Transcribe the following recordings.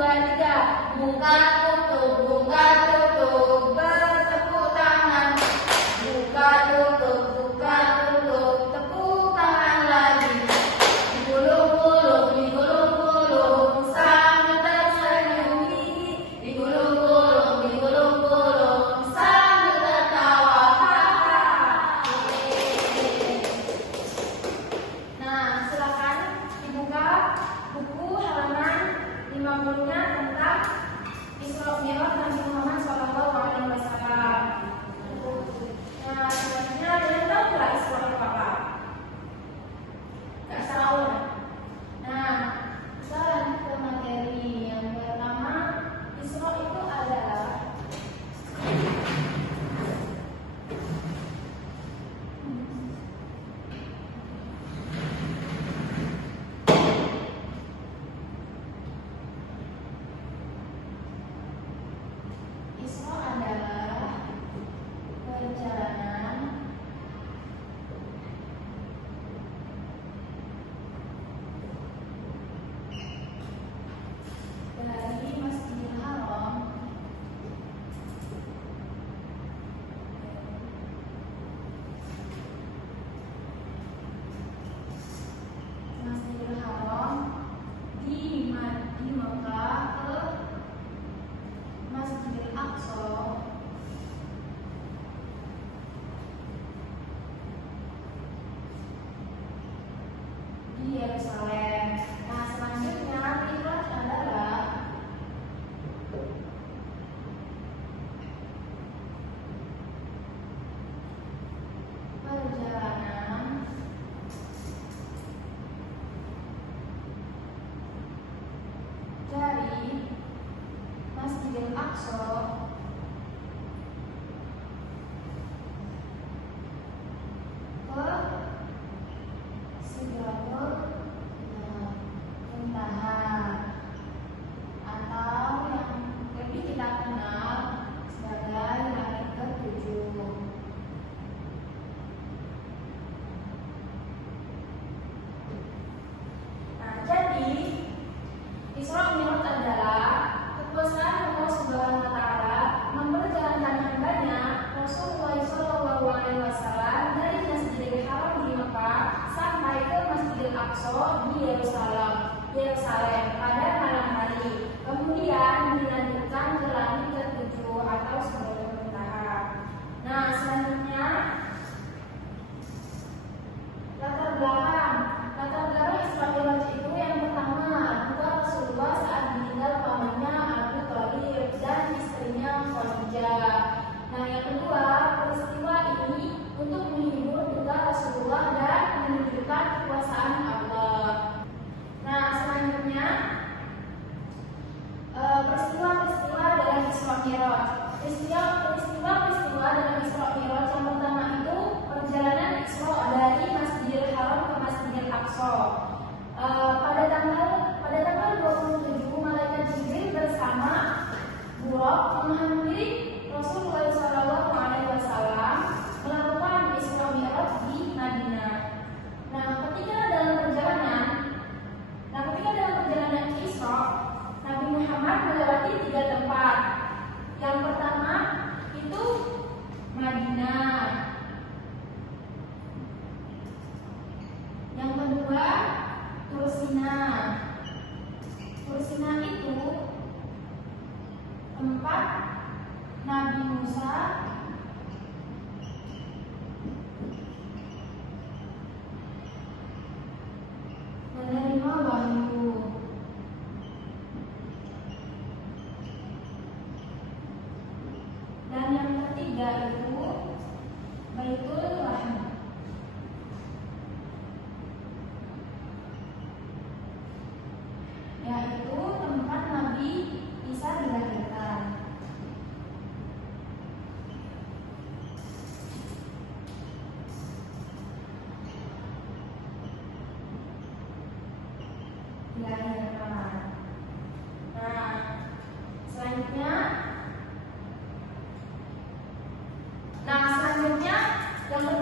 2, 3. Buka tutup, bertepuk tangan. Buka tutup, tepuk tangan lagi. Digulung-gulung, sambil tersenyum gigi. Digulung-gulung, sambil tertawa. Nah, silakan dibuka buku halaman 50-nya tentang Isra Mi'raj Nabi Muhammad SAW. Nah, selanjutnya ada yang tahu nggak Isra itu apa? Nggak salah ulang. Nah, kita lanjut ke materi yang pertama. Isra itu adalah perjalanan dari Masjidil Haram di Mekah ke Masjidil Aqsa di Yerusalem. Nah, selanjutnya Mi'raj adalah perjalanan dari Masjidil Aqsa ke Sidratul Muntaha, atau yang lebih kita kenal sebagai langit ke-7. Nah, jadi Isra Mi'raj adalah kekuasaan Allah Subhanahu wa Ta'ala memperjalankan hambanya Rasulullah SAW dari Masjidil Haram di Mekah sampai ke Masjidil Aqsa di Yerusalem pada malam hari. Kemudian dilanjutkan ke langit ke-7 atau Sidratul Muntaha. Nah, selanjutnya latar belakang Isra Mi'raj itu yang pertama, dua Rasulullah saat ditinggal pamannya Abu Thalib dan istrinya Khadijah. Nah, yang kedua, peristiwa ini untuk menghibur duka Rasulullah dan menunjukkan kekuasaan Allah. Nah, selanjutnya peristiwa dalam Isra Mi'raj. Peristiwa dalam Isra Mi'raj yang pertama itu perjalanan Isra dari Masjidil Haram ke Masjidil Aqsa. Pada tanggal 27 malaikat Jibril bersama Buraq menghampiri Rasulullah SAW melakukan Isra Mi'raj di Madinah. Nah, ketika dalam perjalanan Isra, Nabi Muhammad melewati 3 tempat. Yang pertama itu Madinah. Yang kedua Tursina. Tursina itu tempat Nabi Musa menerima wahyu. Dan yang ketiga itu Baitul Rahim, yaitu tempat Nabi Isa dilahirkan. Nah, selanjutnya yang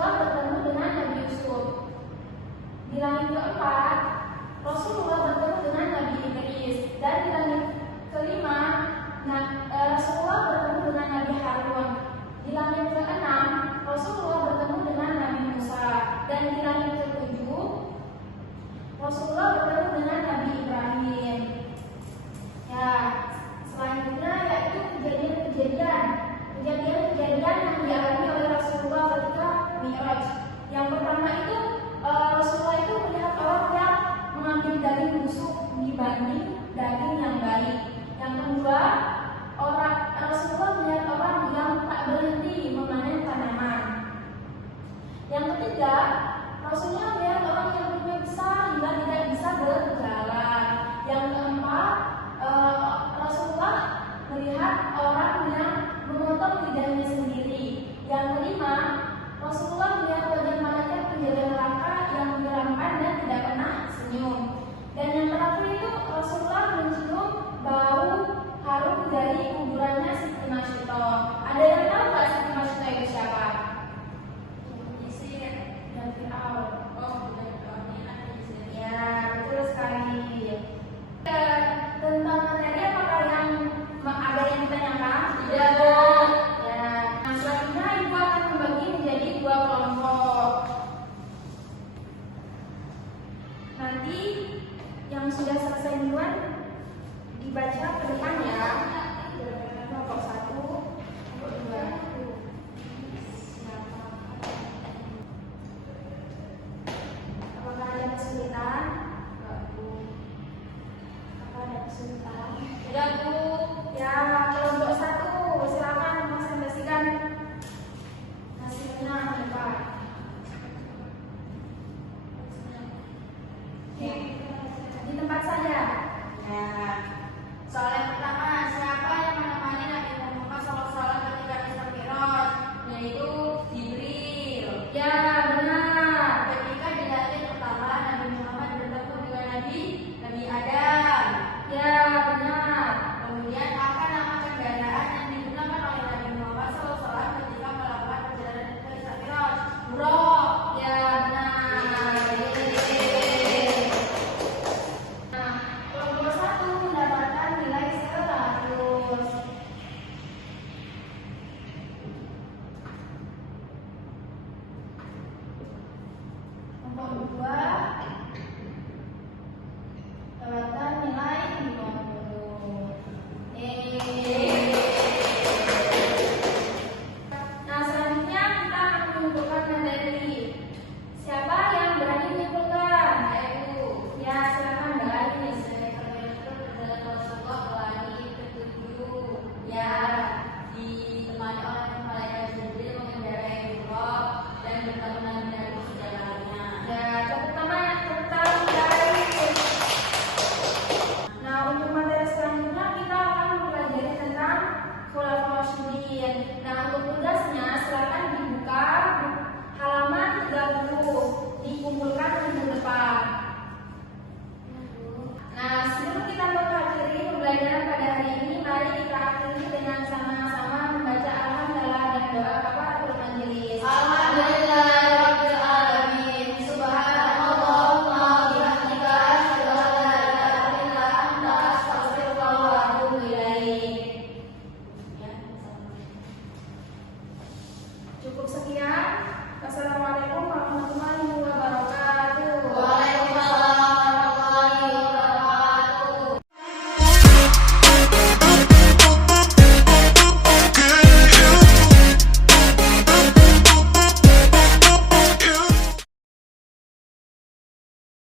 Rasulullah bertemu dengan Nabi Yusuf. Di langit keempat, Rasulullah bertemu dengan Nabi Idris. Dan di langit kelima, Rasulullah bertemu dengan Nabi Harun. Di langit keenam, Rasulullah bertemu dengan Nabi Musa. Dan di langit ketujuh, Rasulullah bertemu dengan Nabi Ibrahim. Ya, selanjutnya yaitu kejadian yang dialami oleh Rasulullah ketika Mi'raj. Yang pertama itu Rasulullah itu melihat orang yang mengambil daging busuk dibanding daging yang baik. Yang kedua, Rasulullah melihat orang yang tak berhenti memanen tanaman. Yang ketiga, Rasulullah melihat orang yang berdosa hingga tidak bisa berjalan. Yang keempat, Rasulullah melihat orang yang memotong lidahnya sendiri. Yang kelima, Rasulullah melihat wajah malaikat penjaga neraka yang menyeramkan dan tidak pernah senyum. Dan yang terakhir itu Rasulullah mencium bau harum dari kuburannya Siti Masyito. Ada yang tahu nggak Siti Masyito itu siapa? Dan Fir'aun. Ya, betul sekali. Tentang materi apakah yang ada yang ditanyakan? Tidak, Bu. Ya. Nah, selanjutnya Ibu akan membagi menjadi 2 kelompok. Nanti yang sudah selesai duluan dibaca ke depan ya. Kelompok 1, kelompok 2. Apakah ada kesulitan? Tidak, Bu. Ya, kelompok 1, silakan presentasikan hasilnya apa? Di tempat saja. Ya. Soal yang pertama, siapa yang menemani Nabi Muhammad SAW ketika Isra Mi'raj? Yaitu Jibril. Ya, benar. Ketika di langit pertama, Nabi Muhammad bertemu dengan Nabi Adam.